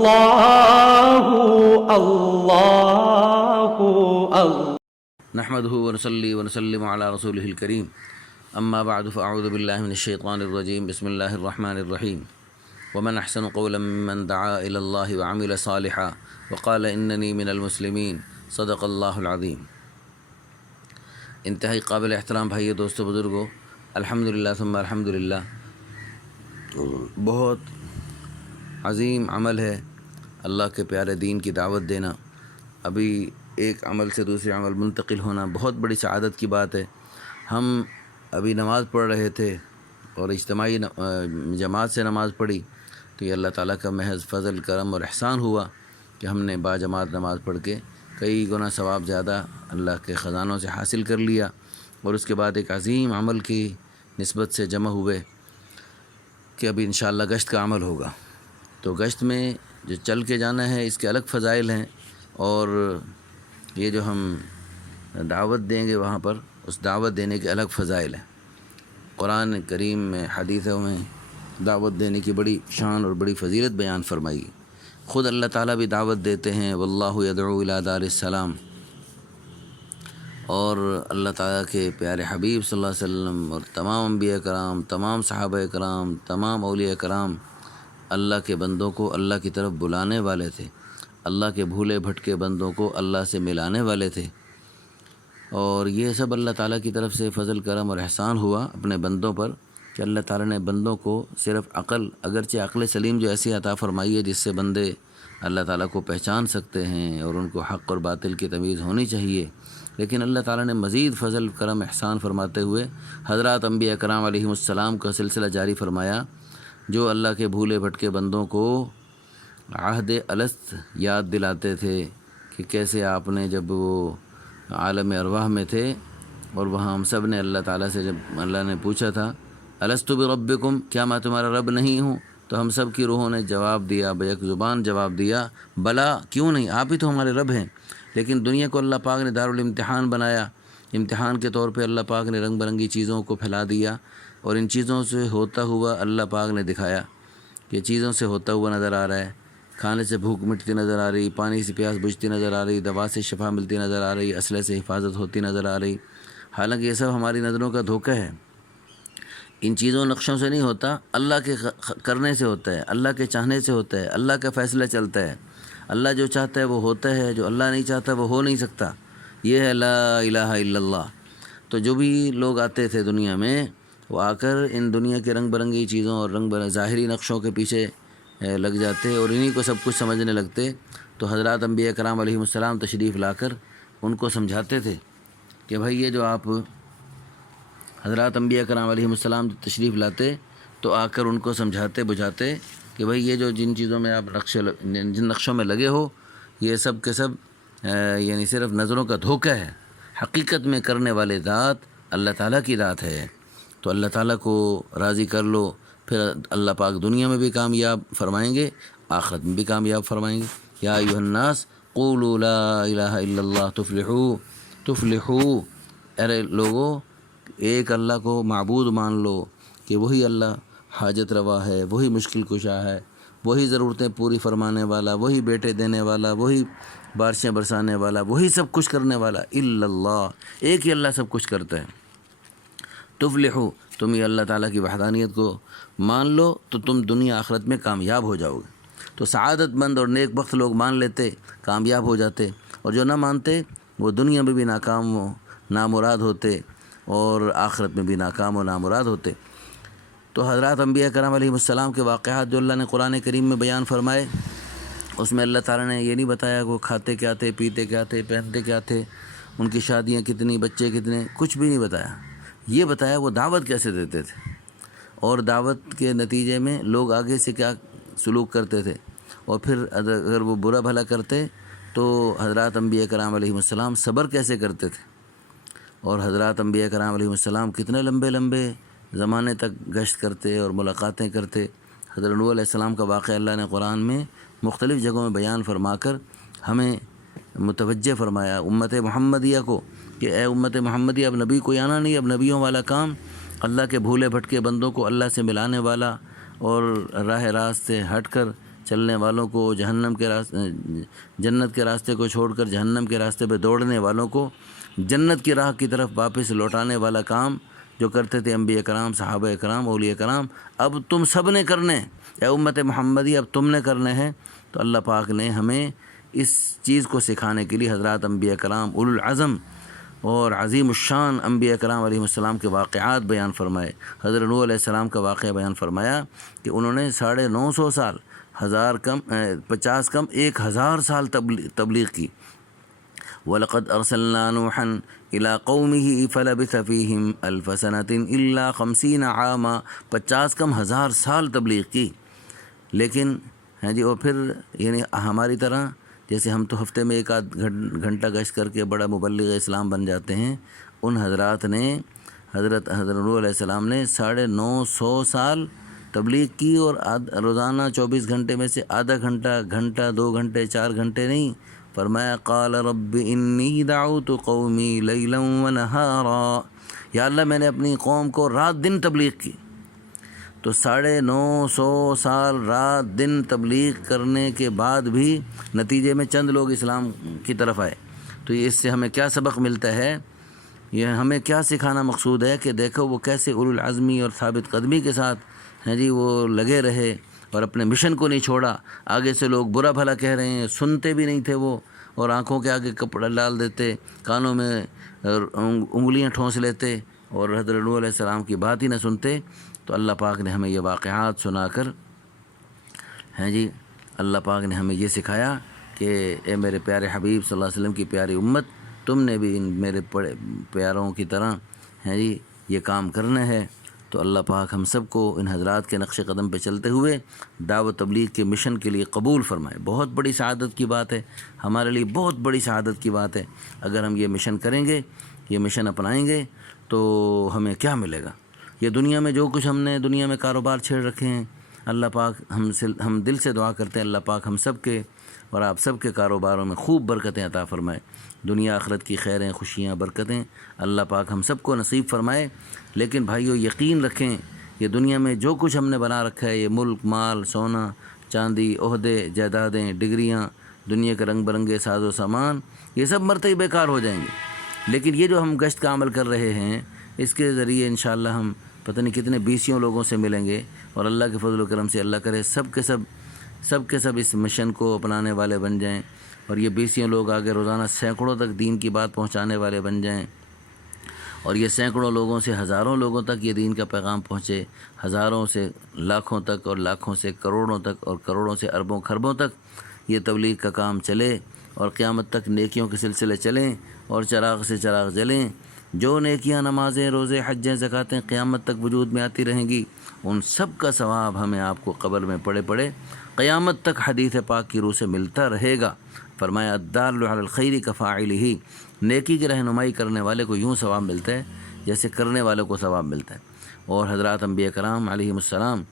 اللہ اللہ نحمده ونصلي ونسلم على رسوله الكريم اما بعد فاعوذ بالله من الشيطان الرجيم بسم الله الرحمن الرحيم ومن احسن قولا ممن دعا الى الله وعمل صالحا وقال انني من المسلمين صدق الله العظيم۔ انتہائی قابل احترام بھائیو، دوستو، بزرگوں، الحمدللہ ثم الحمدللہ، بہت عظیم عمل ہے اللہ کے پیارے دین کی دعوت دینا۔ ابھی ایک عمل سے دوسرے عمل منتقل ہونا بہت بڑی سعادت کی بات ہے۔ ہم ابھی نماز پڑھ رہے تھے اور اجتماعی جماعت سے نماز پڑھی، تو یہ اللہ تعالیٰ کا محض فضل، کرم اور احسان ہوا کہ ہم نے با جماعت نماز پڑھ کے کئی گنا ثواب زیادہ اللہ کے خزانوں سے حاصل کر لیا، اور اس کے بعد ایک عظیم عمل کی نسبت سے جمع ہوئے کہ ابھی انشاءاللہ گشت کا عمل ہوگا۔ تو گشت میں جو چل کے جانا ہے اس کے الگ فضائل ہیں، اور یہ جو ہم دعوت دیں گے وہاں پر، اس دعوت دینے کے الگ فضائل ہیں۔ قرآن کریم میں، حدیثوں میں دعوت دینے کی بڑی شان اور بڑی فضیلت بیان فرمائی۔ خود اللہ تعالیٰ بھی دعوت دیتے ہیں، واللہ یدعو الی دار السلام، اور اللہ تعالیٰ کے پیارے حبیب صلی اللہ علیہ وسلم اور تمام انبیاء کرام، تمام صحابہ کرام، تمام اولیاء کرام اللہ کے بندوں کو اللہ کی طرف بلانے والے تھے، اللہ کے بھولے بھٹکے بندوں کو اللہ سے ملانے والے تھے، اور یہ سب اللہ تعالیٰ کی طرف سے فضل، کرم اور احسان ہوا اپنے بندوں پر کہ اللہ تعالیٰ نے بندوں کو صرف عقل، اگرچہ عقل سلیم جو ایسی عطا فرمائی ہے جس سے بندے اللہ تعالیٰ کو پہچان سکتے ہیں اور ان کو حق اور باطل کی تمیز ہونی چاہیے، لیکن اللہ تعالیٰ نے مزید فضل، کرم، احسان فرماتے ہوئے حضرات انبیاء کرام علیہم السلام کا سلسلہ جاری فرمایا، جو اللہ کے بھولے بھٹکے بندوں کو عہد الست یاد دلاتے تھے کہ کیسے آپ نے جب وہ عالم ارواح میں تھے اور وہاں ہم سب نے اللہ تعالیٰ سے، جب اللہ نے پوچھا تھا الست بربکم، کیا میں تمہارا رب نہیں ہوں، تو ہم سب کی روحوں نے جواب دیا، بیک زبان جواب دیا، بلا، کیوں نہیں، آپ ہی تو ہمارے رب ہیں۔ لیکن دنیا کو اللہ پاک نے دارالامتحان بنایا، امتحان کے طور پہ اللہ پاک نے رنگ برنگی چیزوں کو پھیلا دیا، اور ان چیزوں سے ہوتا ہوا اللہ پاک نے دکھایا کہ چیزوں سے ہوتا ہوا نظر آ رہا ہے، کھانے سے بھوک مٹتی نظر آ رہی، پانی سے پیاس بجھتی نظر آ رہی، دوا سے شفا ملتی نظر آ رہی، اسلحے سے حفاظت ہوتی نظر آ رہی، حالانکہ یہ سب ہماری نظروں کا دھوکہ ہے۔ ان چیزوں نقشوں سے نہیں ہوتا، اللہ کے کرنے سے ہوتا ہے، اللہ کے چاہنے سے ہوتا ہے، اللہ کا فیصلہ چلتا ہے، اللہ جو چاہتا ہے وہ ہوتا ہے، جو اللہ نہیں چاہتا وہ ہو نہیں سکتا۔ یہ ہے لا الہ الا اللہ۔ تو جو بھی لوگ آتے تھے دنیا میں، وہ آ کر ان دنیا کے رنگ برنگی چیزوں اور ظاہری نقشوں کے پیچھے لگ جاتے اور انہی کو سب کچھ سمجھنے لگتے، تو حضرات انبیاء کرام علیہم السلام تشریف لا کر ان کو سمجھاتے تھے کہ بھائی یہ جو آپ حضرات انبیاء کرام علیہم السلام تشریف لاتے تو آ کر ان کو سمجھاتے بجھاتے کہ بھائی یہ جو جن چیزوں میں آپ جن نقشوں میں لگے ہو، یہ سب کے سب یعنی صرف نظروں کا دھوکہ ہے، حقیقت میں کرنے والے ذات اللہ تعالیٰ کی ذات ہے۔ تو اللہ تعالیٰ کو راضی کر لو، پھر اللہ پاک دنیا میں بھی کامیاب فرمائیں گے، آخرت میں بھی کامیاب فرمائیں گے۔ یا ایھا الناس قولوا لا الہ الا اللہ تفلحوا، ارے لوگو ایک اللہ کو معبود مان لو کہ وہی اللہ حاجت روا ہے، وہی مشکل کشا ہے، وہی ضرورتیں پوری فرمانے والا، وہی بیٹے دینے والا، وہی بارشیں برسانے والا، وہی سب کچھ کرنے والا، الا اللہ، ایک ہی اللہ سب کچھ کرتا ہے۔ تفلحوا، تم یہ اللہ تعالیٰ کی وحدانیت کو مان لو تو تم دنیا آخرت میں کامیاب ہو جاؤ گے۔ تو سعادت مند اور نیک بخت لوگ مان لیتے، کامیاب ہو جاتے، اور جو نہ مانتے وہ دنیا میں بھی ناکام و نامراد ہوتے اور آخرت میں بھی ناکام و نامراد ہوتے۔ تو حضرات انبیاء کرام علیہ السلام کے واقعات جو اللہ نے قرآن کریم میں بیان فرمائے، اس میں اللہ تعالیٰ نے یہ نہیں بتایا کہ وہ کھاتے کیا تھے، پیتے کیا تھے، پہنتے کیا تھے، ان کی شادیاں کتنی، بچے کتنے، کچھ بھی نہیں بتایا۔ یہ بتایا وہ دعوت کیسے دیتے تھے، اور دعوت کے نتیجے میں لوگ آگے سے کیا سلوک کرتے تھے، اور پھر اگر وہ برا بھلا کرتے تو حضرات انبیاء کرام علیہ السلام صبر کیسے کرتے تھے، اور حضرات انبیاء کرام علیہ السلام کتنے لمبے لمبے زمانے تک گشت کرتے اور ملاقاتیں کرتے۔ حضرت نوح علیہ السلام کا واقعہ اللہ نے قرآن میں مختلف جگہوں میں بیان فرما کر ہمیں متوجہ فرمایا امت محمدیہ کو کہ اے امت محمدیہ، اب نبی کوئی آنا نہیں، اب نبیوں والا کام اللہ کے بھولے بھٹکے بندوں کو اللہ سے ملانے والا اور راہ راست سے ہٹ کر چلنے والوں کو، جہنم کے راستے، جنت کے راستے کو چھوڑ کر جہنم کے راستے پہ دوڑنے والوں کو جنت کی راہ کی طرف واپس لوٹانے والا کام جو کرتے تھے انبیاء کرام، صحابہ کرام، اولیاء کرام، اب تم سب نے کرنے، اے امت محمدی اب تم نے کرنے ہیں۔ تو اللہ پاک نے ہمیں اس چیز کو سکھانے کے لیے حضرات انبیاء کرام اولو العزم اور عظیم الشان انبیاء کرام علیہ السلام کے واقعات بیان فرمائے۔ حضرت نوح علیہ السلام کا واقعہ بیان فرمایا کہ انہوں نے 950 سال، 1000 کم 50 کم 1000 سال تبلیغ کی۔ وَلَقَدْ أَرْسَلْنَا نُوحًا إِلَىٰ قَوْمِهِ فَلَبِثَ فِيهِمْ أَلْفَ سَنَةٍ إِلَّا 50 عَامًا، 50 کم 1000 سال تبلیغ کی۔ لیکن ہاں جی، اور پھر یعنی ہماری طرح جیسے ہم تو ہفتے میں ایک آدھ گھنٹہ گشت کر کے بڑا مبلغ اسلام بن جاتے ہیں، ان حضرات نے حضرت نوح علیہ السلام نے 950 سال تبلیغ کی، اور روزانہ 24 گھنٹے میں سے آدھا گھنٹہ 2 گھنٹے 4 گھنٹے نہیں، فرمایا قال رب انی دعوت قومی لیلا ونہارا، یا اللہ میں نے اپنی قوم کو رات دن تبلیغ کی۔ تو 950 سال رات دن تبلیغ کرنے کے بعد بھی نتیجے میں چند لوگ اسلام کی طرف آئے۔ تو اس سے ہمیں کیا سبق ملتا ہے، یہ ہمیں کیا سکھانا مقصود ہے کہ دیکھو وہ کیسے اولو العزمی اور ثابت قدمی کے ساتھ ہیں جی وہ لگے رہے اور اپنے مشن کو نہیں چھوڑا۔ آگے سے لوگ برا بھلا کہہ رہے ہیں، سنتے بھی نہیں تھے وہ، اور آنکھوں کے آگے کپڑا ڈال دیتے، کانوں میں انگلیاں ٹھونس لیتے اور حضرت نوح علیہ السلام کی بات ہی نہ سنتے۔ تو اللہ پاک نے ہمیں یہ واقعات سنا کر ہیں جی، اللہ پاک نے ہمیں یہ سکھایا کہ اے میرے پیارے حبیب صلی اللہ علیہ وسلم کی پیاری امت، تم نے بھی ان میرے پیاروں کی طرح ہیں جی یہ کام کرنا ہے۔ تو اللہ پاک ہم سب کو ان حضرات کے نقش قدم پہ چلتے ہوئے دعوت تبلیغ کے مشن کے لیے قبول فرمائے۔ بہت بڑی سعادت کی بات ہے، ہمارے لیے بہت بڑی سعادت کی بات ہے۔ اگر ہم یہ مشن کریں گے، یہ مشن اپنائیں گے تو ہمیں کیا ملے گا؟ یہ دنیا میں جو کچھ ہم نے دنیا میں کاروبار چھیڑ رکھے ہیں، اللہ پاک ہم دل سے دعا کرتے ہیں اللہ پاک ہم سب کے اور آپ سب کے کاروباروں میں خوب برکتیں عطا فرمائے۔ دنیا آخرت کی خیریں، خوشیاں، برکتیں اللہ پاک ہم سب کو نصیب فرمائے۔ لیکن بھائیو یقین رکھیں، یہ دنیا میں جو کچھ ہم نے بنا رکھا ہے، یہ ملک، مال، سونا، چاندی، عہدے، جائیدادیں، ڈگریاں، دنیا کے رنگ برنگے ساز و سامان، یہ سب مرتے ہی بیکار ہو جائیں گے۔ لیکن یہ جو ہم گشت کا عمل کر رہے ہیں، اس کے ذریعے انشاءاللہ ہم پتہ نہیں کتنے 20 لوگوں سے ملیں گے، اور اللہ کے فضل و کرم سے اللہ کرے سب کے سب اس مشن کو اپنانے والے بن جائیں، اور یہ 20 لوگ آگے روزانہ سینکڑوں تک دین کی بات پہنچانے والے بن جائیں، اور یہ سینکڑوں لوگوں سے ہزاروں لوگوں تک یہ دین کا پیغام پہنچے، ہزاروں سے لاکھوں تک، اور لاکھوں سے کروڑوں تک، اور کروڑوں سے اربوں خربوں تک یہ تبلیغ کا کام چلے، اور قیامت تک نیکیوں کے سلسلے چلیں اور چراغ سے چراغ جلیں۔ جو نیکیاں، نمازیں، روزے، حجیں، زکاتیں قیامت تک وجود میں آتی رہیں گی، ان سب کا ثواب ہمیں آپ کو قبر میں پڑے قیامت تک حدیث پاک کی روح سے ملتا رہے گا۔ فرمایا الدال علی الخیر کفاعلہ، نیکی کی رہنمائی کرنے والے کو یوں ثواب ملتا ہے جیسے کرنے والے کو ثواب ملتا ہے۔ اور حضرات انبیاء کرام علیہم السلام،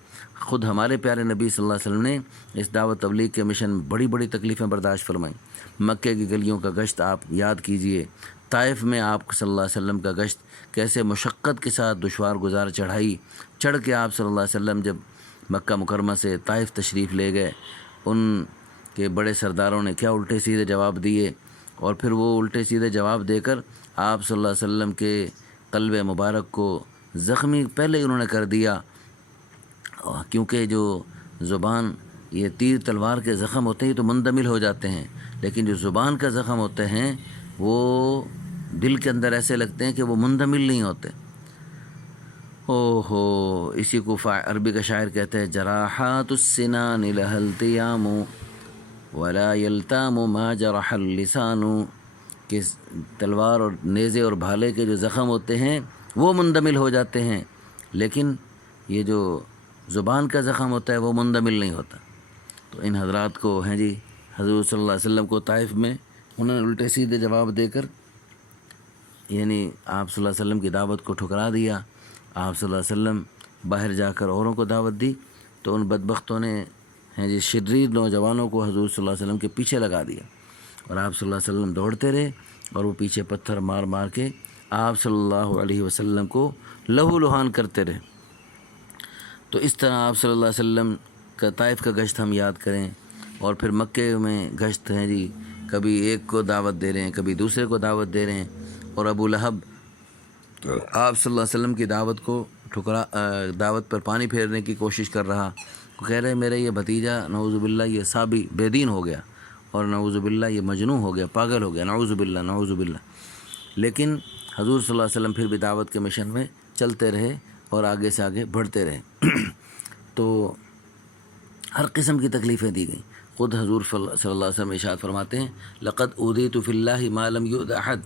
خود ہمارے پیارے نبی صلی اللہ علیہ وسلم نے اس دعوت تبلیغ کے مشن میں بڑی بڑی تکلیفیں برداشت فرمائیں۔ مکے کی گلیوں کا گشت آپ یاد کیجئے، طائف میں آپ صلی اللہ علیہ وسلم کا گشت کیسے مشقت کے ساتھ دشوار گزار چڑھائی چڑھ کے آپ صلی اللہ علیہ وسلم جب مکہ مکرمہ سے طائف تشریف لے گئے، ان کے بڑے سرداروں نے کیا الٹے سیدھے جواب دیے، اور پھر وہ الٹے سیدھے جواب دے کر آپ صلی اللہ علیہ وسلم کے قلب مبارک کو زخمی پہلے انہوں نے کر دیا، کیونکہ جو زبان، یہ تیر تلوار کے زخم ہوتے ہیں تو مندمل ہو جاتے ہیں، لیکن جو زبان کا زخم ہوتے ہیں وہ دل کے اندر ایسے لگتے ہیں کہ وہ مندمل نہیں ہوتے۔ اسی کو عربی کا شاعر کہتے ہیں جراحات السنان لها التیام ولا یلتام ما جرح اللسان، کہ تلوار اور نیزے اور بھالے کے جو زخم ہوتے ہیں وہ مندمل ہو جاتے ہیں، لیکن یہ جو زبان کا زخم ہوتا ہے وہ مندمل نہیں ہوتا۔ تو ان حضرات کو ہیں جی حضور صلی اللہ علیہ وسلم کو طائف میں انہوں نے الٹے سیدھے جواب دے کر یعنی آپ صلی اللہ علیہ وسلم کی دعوت کو ٹھکرا دیا۔ آپ صلی اللہ علیہ وسلم باہر جا کر اوروں کو دعوت دی تو ان بدبختوں نے ہیں جی شریر نوجوانوں کو حضور صلی اللہ علیہ وسلم کے پیچھے لگا دیا، اور آپ صلی اللہ علیہ وسلم دوڑتے رہے اور وہ پیچھے پتھر مار مار کے آپ صلی اللہ علیہ وسلم کو لہو لہان کرتے رہے۔ تو اس طرح آپ صلی اللہ علیہ وسلم کا طائف کا گشت ہم یاد کریں، اور پھر مکے میں گشت ہیں جی، کبھی ایک کو دعوت دے رہے ہیں، کبھی دوسرے کو دعوت دے رہے ہیں، اور ابو لہب آپ صلی اللہ علیہ وسلم کی دعوت پر پانی پھیرنے کی کوشش کر رہا، وہ کہہ رہے میرے یہ بھتیجا نعوذ باللہ یہ صابی بے دین ہو گیا، اور نعوذ باللہ یہ مجنون ہو گیا، پاگل ہو گیا، نعوذ باللہ نعوذ باللہ۔ لیکن حضور صلی اللہ علیہ وسلم پھر بھی دعوت کے مشن میں چلتے رہے اور آگے سے آگے بڑھتے رہے۔ تو ہر قسم کی تکلیفیں دی گئیں۔ خود حضور صلی اللہ علیہ وسلم ارشاد فرماتے ہیں لقد اوذیت فی اللہ ما لم یؤذ احد،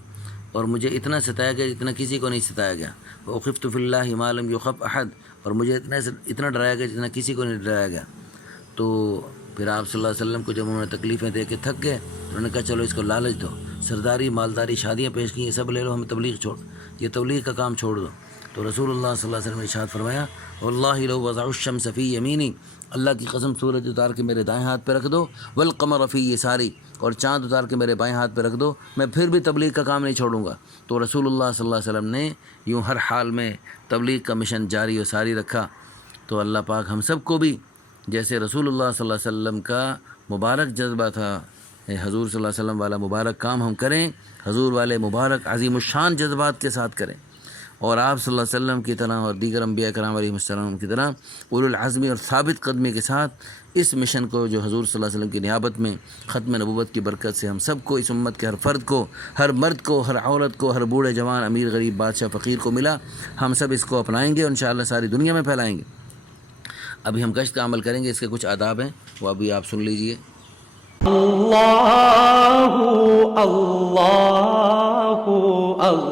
اور مجھے اتنا ستایا گیا جتنا کسی کو نہیں ستایا گیا، وخفت فی اللہ ما لم یخف احد، اور مجھے اتنا ڈرایا گیا جتنا کسی کو نہیں ڈرایا گیا۔ تو پھر آپ صلی اللہ علیہ وسلم کو جب انہوں نے تکلیفیں دے کے تھک گئے، انہوں نے کہا چلو اس کو لالچ دو، سرداری مالداری شادیاں پیش کی، یہ سب لے لو، ہمیں تبلیغ یہ تبلیغ کا کام چھوڑ دو۔ تو رسول اللہ صلی اللہ علیہ وسلم نے ارشاد فرمایا واللہ لو وضع الشمس فی یمینی، اللہ کی قسم سورج اتار کے میرے دائیں ہاتھ پہ رکھ دو، والقمر فی یساری، اور چاند اتار کے میرے بائیں ہاتھ پہ رکھ دو، میں پھر بھی تبلیغ کا کام نہیں چھوڑوں گا۔ تو رسول اللہ صلی اللہ علیہ وسلم نے یوں ہر حال میں تبلیغ کا مشن جاری و ساری رکھا۔ تو اللہ پاک ہم سب کو بھی جیسے رسول اللہ صلی اللہ علیہ وسلم کا مبارک جذبہ تھا، حضور صلی اللہ علیہ وسلم والا مبارک کام ہم کریں، حضور والے مبارک عظیم الشان جذبات کے ساتھ کریں، اور آپ صلی اللہ علیہ وسلم کی طرح اور دیگر انبیاء کرام علیہم السلام کی طرح اولو العزمی اور ثابت قدمی کے ساتھ اس مشن کو جو حضور صلی اللہ علیہ وسلم کی نیابت میں ختم نبوت کی برکت سے ہم سب کو، اس امت کے ہر فرد کو، ہر مرد کو، ہر عورت کو، ہر بوڑھے جوان، امیر غریب، بادشاہ فقیر کو ملا، ہم سب اس کو اپنائیں گے اور انشاءاللہ ساری دنیا میں پھیلائیں گے۔ ابھی ہم گشت کا عمل کریں گے، اس کے کچھ آداب ہیں، وہ ابھی آپ سن لیجئے۔ اللہ اللہ اللہ